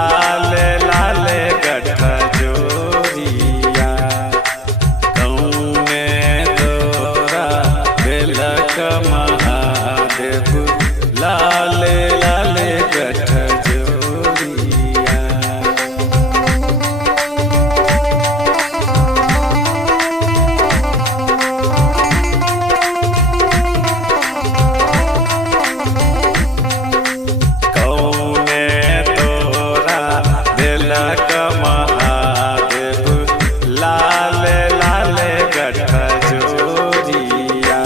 लाले लाले गठा जोरिया कौने तोरा बेलक महादेव लाले लाले गठा जोरिया।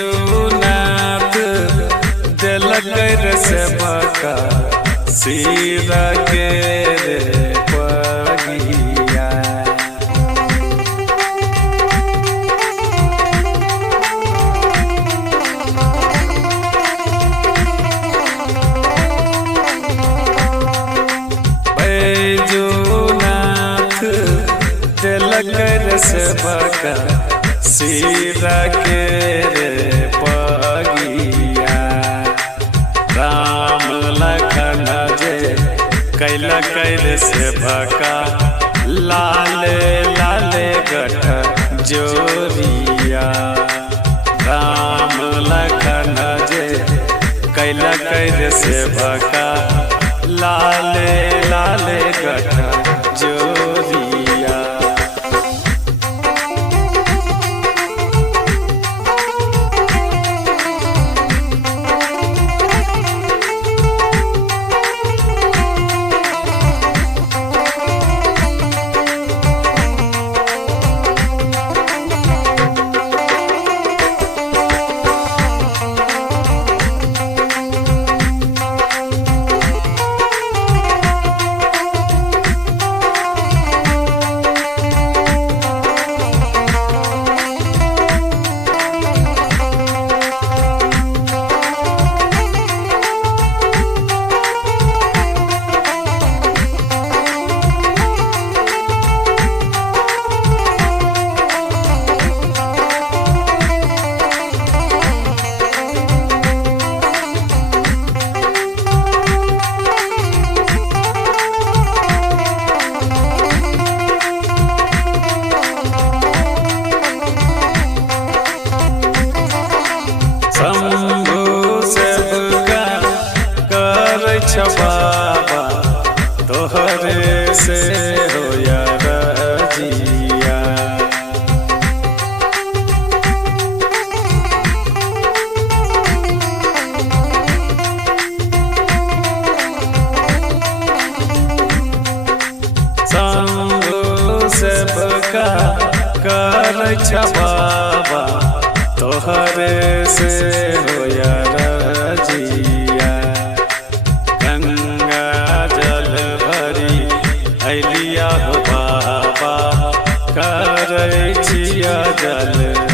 बैजूनाथ दिलकर से बका सीरा के रे पगिया बैजूनाथ दिलकर से बका सीरा के रे पगिया राम लखन जे कैला कैल से भका लाले लाले गठ जोरिया राम लखन जे कैला कैल से भका लाले लाले गठ जोरिया। बाबा तोहरे से हो रजिया संगो सबका कर बाबा तोहरे से हो रजिया अलिया हो बाबा करै छिया जल